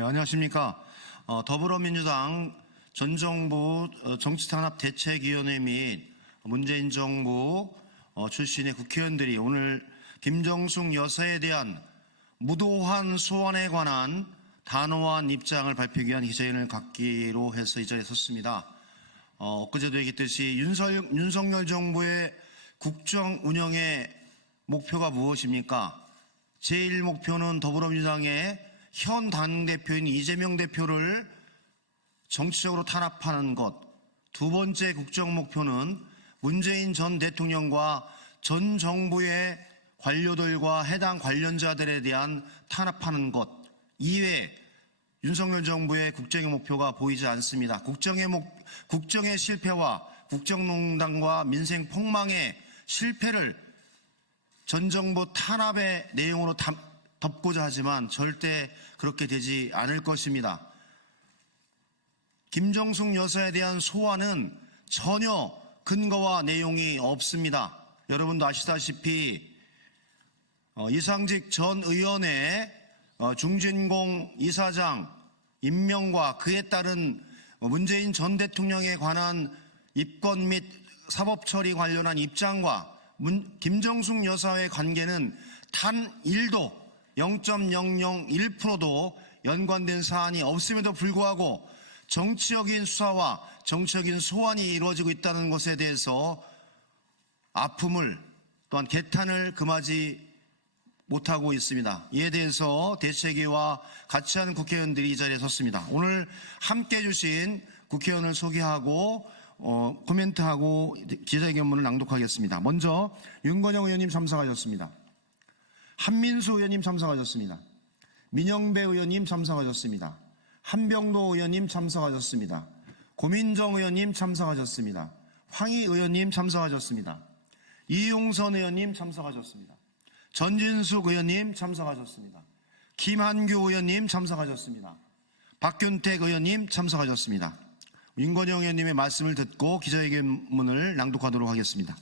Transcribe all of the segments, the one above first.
안녕하십니까. 더불어민주당 전 정부 정치탄압대책위원회 및 문재인 정부 출신의 국회의원들이 오늘 김정숙 여사에 대한 무도한 소환에 관한 단호한 입장을 발표하기 위한 기자회견을 갖기로 해서 이 자리에 섰습니다. 엊그제도 얘기했듯이 윤석열 정부의 국정 운영의 목표가 무엇입니까? 제1목표는 더불어민주당의 현 당대표인 이재명 대표를 정치적으로 탄압하는 것. 두 번째 국정 목표는 문재인 전 대통령과 전 정부의 관료들과 해당 관련자들에 대한 탄압하는 것 이외에 윤석열 정부의 국정의 목표가 보이지 않습니다. 국정의 실패와 국정농단과 민생 폭망의 실패를 전 정부 탄압의 내용으로 덮고자 하지만 절대 그렇게 되지 않을 것입니다. 김정숙 여사에 대한 소환은 전혀 근거와 내용이 없습니다. 여러분도 아시다시피 이상직 전 의원의 중진공 이사장 임명과 그에 따른 문재인 전 대통령에 관한 입건 및 사법처리 관련한 입장과 김정숙 여사의 관계는 단 1도 0.001%도 연관된 사안이 없음에도 불구하고 정치적인 수사와 정치적인 소환이 이루어지고 있다는 것에 대해서 아픔을 또한 개탄을 금하지 못하고 있습니다. 이에 대해서 대책위와 같이 하는 국회의원들이 이 자리에 섰습니다. 오늘 함께 해주신 국회의원을 소개하고 코멘트하고 기자회견문을 낭독하겠습니다. 먼저 윤건영 의원님 참석하셨습니다. 한민수 의원님 참석하셨습니다. 민영배 의원님 참석하셨습니다. 한병도 의원님 참석하셨습니다. 고민정 의원님 참석하셨습니다. 황희 의원님 참석하셨습니다. 이용선 의원님 참석하셨습니다. 전진숙 의원님 참석하셨습니다. 김한규 의원님 참석하셨습니다. 박균택 의원님 참석하셨습니다. 윤건영 의원님의 말씀을 듣고 기자회견문을 낭독하도록 하겠습니다.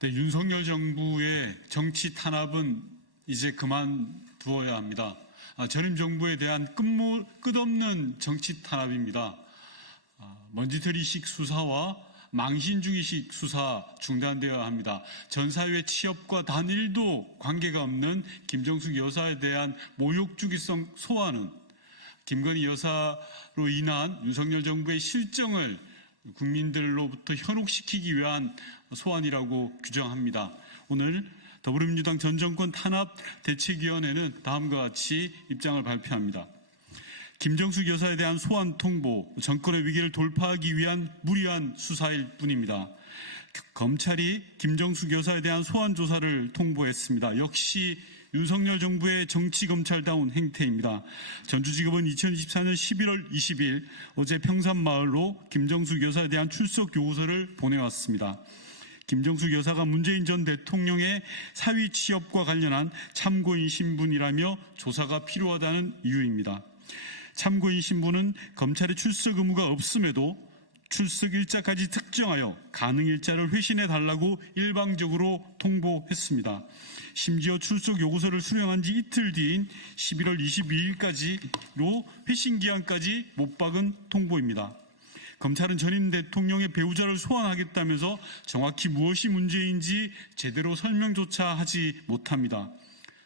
네, 윤석열 정부의 정치 탄압은 이제 그만두어야 합니다. 전임 정부에 대한 끝없는 정치 탄압입니다. 먼지털이식 수사와 망신주기식 수사 중단되어야 합니다. 전 사회의 취업과 단일도 관계가 없는 김정숙 여사에 대한 모욕주기성 소환은 김건희 여사로 인한 윤석열 정부의 실정을 국민들로부터 현혹시키기 위한 소환이라고 규정합니다. 오늘 더불어민주당 전 정권 탄압 대책위원회는 다음과 같이 입장을 발표합니다. 김정숙 여사에 대한 소환 통보, 정권의 위기를 돌파하기 위한 무리한 수사일 뿐입니다. 검찰이 김정숙 여사에 대한 소환 조사를 통보했습니다. 역시 윤석열 정부의 정치검찰다운 행태입니다. 전주지법은 2024년 11월 20일 어제 평산마을로 김정숙 여사에 대한 출석 요구서를 보내왔습니다. 김정숙 여사가 문재인 전 대통령의 사위 취업과 관련한 참고인 신분이라며 조사가 필요하다는 이유입니다. 참고인 신분은 검찰의 출석 의무가 없음에도 출석 일자까지 특정하여 가능 일자를 회신해달라고 일방적으로 통보했습니다. 심지어 출석 요구서를 수령한 지 이틀 뒤인 11월 22일까지로 회신 기한까지 못 박은 통보입니다. 검찰은 전임 대통령의 배우자를 소환하겠다면서 정확히 무엇이 문제인지 제대로 설명조차 하지 못합니다.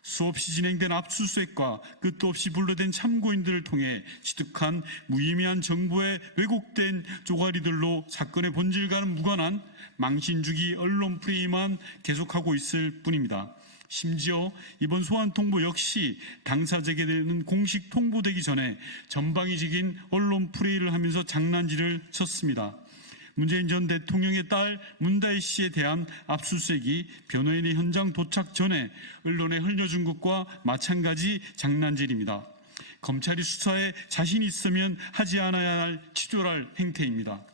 수없이 진행된 압수수색과 끝도 없이 불러댄 참고인들을 통해 취득한 무의미한 정보의 왜곡된 쪼가리들로 사건의 본질과는 무관한 망신주기 언론 프레임만 계속하고 있을 뿐입니다. 심지어 이번 소환 통보 역시 당사자에게 되는 공식 통보되기 전에 전방위적인 언론 프레임을 하면서 장난질을 쳤습니다. 문재인 전 대통령의 딸 문다혜 씨에 대한 압수수색이 변호인의 현장 도착 전에 언론에 흘려준 것과 마찬가지 장난질입니다. 검찰이 수사에 자신이 있으면 하지 않아야 할 치졸할 행태입니다.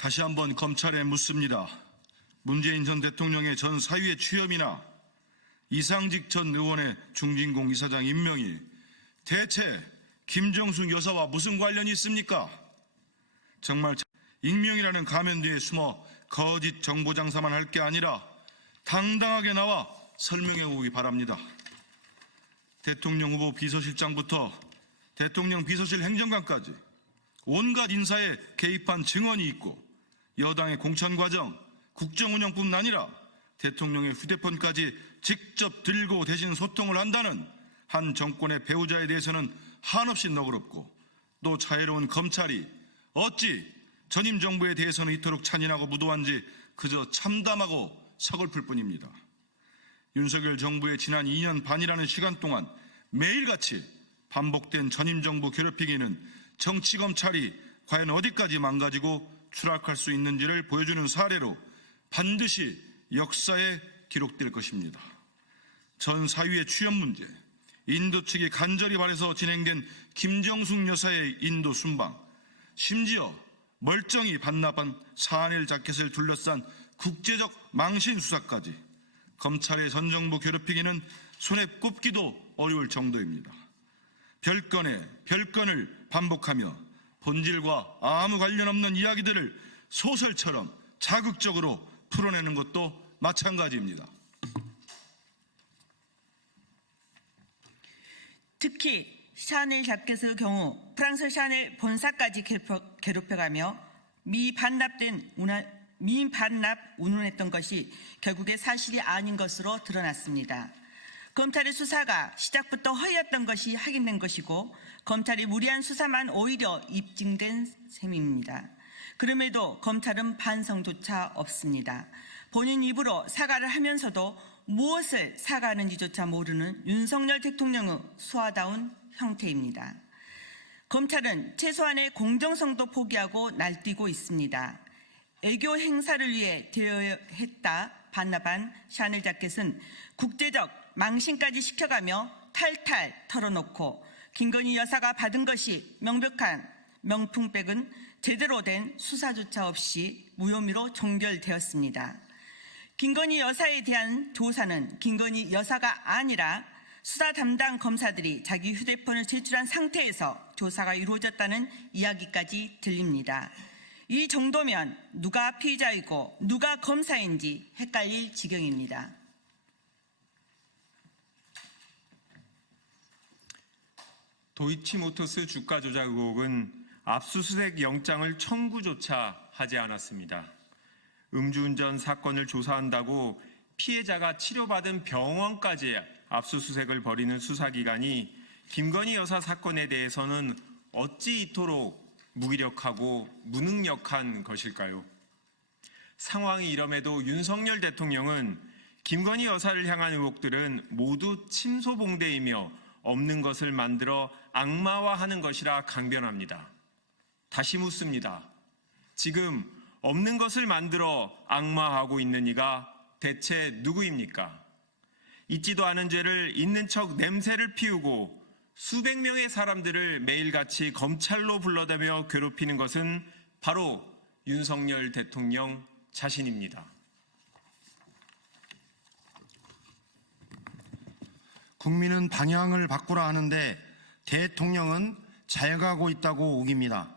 다시 한번 검찰에 묻습니다. 문재인 전 대통령의 전 사위의 취업이나 이상직 전 의원의 중진공 이사장 임명이 대체 김정숙 여사와 무슨 관련이 있습니까? 정말 익명이라는 가면 뒤에 숨어 거짓 정보 장사만 할 게 아니라 당당하게 나와 설명해 오기 바랍니다. 대통령 후보 비서실장부터 대통령 비서실 행정관까지 온갖 인사에 개입한 증언이 있고 여당의 공천과정, 국정운영뿐 아니라 대통령의 휴대폰까지 직접 들고 대신 소통을 한다는 한 정권의 배우자에 대해서는 한없이 너그럽고 또 자유로운 검찰이 어찌 전임 정부에 대해서는 이토록 찬인하고 무도한지 그저 참담하고 서글플 뿐입니다. 윤석열 정부의 지난 2년 반이라는 시간 동안 매일같이 반복된 전임 정부 괴롭히기는 정치 검찰이 과연 어디까지 망가지고 추락할 수 있는지를 보여주는 사례로 반드시 역사에 기록될 것입니다. 전 사위의 취업 문제, 인도 측이 간절히 바라서 진행된 김정숙 여사의 인도 순방, 심지어 멀쩡히 반납한 사안일 자켓을 둘러싼 국제적 망신 수사까지 검찰의 전 정부 괴롭히기는 손에 꼽기도 어려울 정도입니다. 별건에 별건을 반복하며 본질과 아무 관련 없는 이야기들을 소설처럼 자극적으로 풀어내는 것도 마찬가지입니다. 특히 샤넬 자켓의 경우 프랑스 샤넬 본사까지 괴롭혀가며 미반납 운운했던 것이 결국에 사실이 아닌 것으로 드러났습니다. 검찰의 수사가 시작부터 허위였던 것이 확인된 것이고 검찰이 무리한 수사만 오히려 입증된 셈입니다. 그럼에도 검찰은 반성조차 없습니다. 본인 입으로 사과를 하면서도 무엇을 사과하는지조차 모르는 윤석열 대통령의 수하다운 형태입니다. 검찰은 최소한의 공정성도 포기하고 날뛰고 있습니다. 애교 행사를 위해 대여했다 반납한 샤넬 자켓은 국제적 망신까지 시켜가며 탈탈 털어놓고 김건희 여사가 받은 것이 명백한 명품백은 제대로 된 수사조차 없이 무혐의로 종결되었습니다. 김건희 여사에 대한 조사는 김건희 여사가 아니라 수사 담당 검사들이 자기 휴대폰을 제출한 상태에서 조사가 이루어졌다는 이야기까지 들립니다. 이 정도면 누가 피의자이고 누가 검사인지 헷갈릴 지경입니다. 도이치모터스 주가 조작 의혹은 압수수색 영장을 청구조차 하지 않았습니다. 음주운전 사건을 조사한다고 피해자가 치료받은 병원까지 압수수색을 벌이는 수사기관이 김건희 여사 사건에 대해서는 어찌 이토록 무기력하고 무능력한 것일까요? 상황이 이럼에도 윤석열 대통령은 김건희 여사를 향한 의혹들은 모두 침소봉대이며 없는 것을 만들어 악마화하는 것이라 강변합니다. 다시 묻습니다. 지금 없는 것을 만들어 악마하고 있는 이가 대체 누구입니까? 있지도 않은 죄를 있는 척 냄새를 피우고 수백 명의 사람들을 매일같이 검찰로 불러대며 괴롭히는 것은 바로 윤석열 대통령 자신입니다. 국민은 방향을 바꾸라 하는데 대통령은 잘 가고 있다고 우깁니다.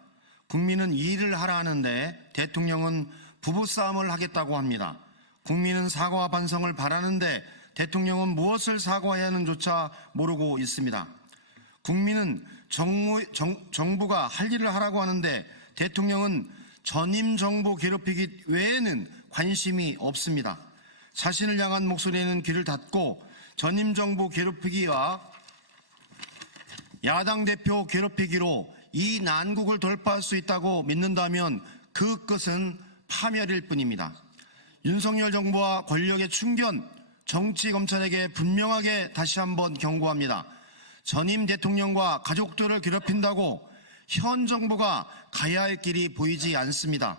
국민은 일을 하라 하는데 대통령은 부부싸움을 하겠다고 합니다. 국민은 사과와 반성을 바라는데 대통령은 무엇을 사과해야 하는지조차 모르고 있습니다. 국민은 정부가 할 일을 하라고 하는데 대통령은 전임 정부 괴롭히기 외에는 관심이 없습니다. 자신을 향한 목소리에는 귀를 닫고 전임 정부 괴롭히기와 야당 대표 괴롭히기로 이 난국을 돌파할 수 있다고 믿는다면 그 끝은 파멸일 뿐입니다. 윤석열 정부와 권력의 충견, 정치 검찰에게 분명하게 다시 한번 경고합니다. 전임 대통령과 가족들을 괴롭힌다고 현 정부가 가야 할 길이 보이지 않습니다.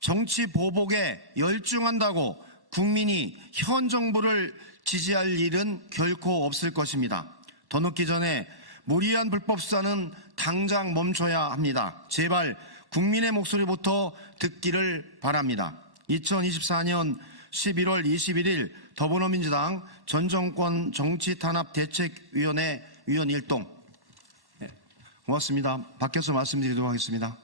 정치 보복에 열중한다고 국민이 현 정부를 지지할 일은 결코 없을 것입니다. 더 늦기 전에 무리한 불법 수사는 당장 멈춰야 합니다. 제발 국민의 목소리부터 듣기를 바랍니다. 2024년 11월 21일 더불어민주당 전 정권 정치탄압대책위원회 위원 일동. 고맙습니다. 밖에서 말씀드리도록 하겠습니다.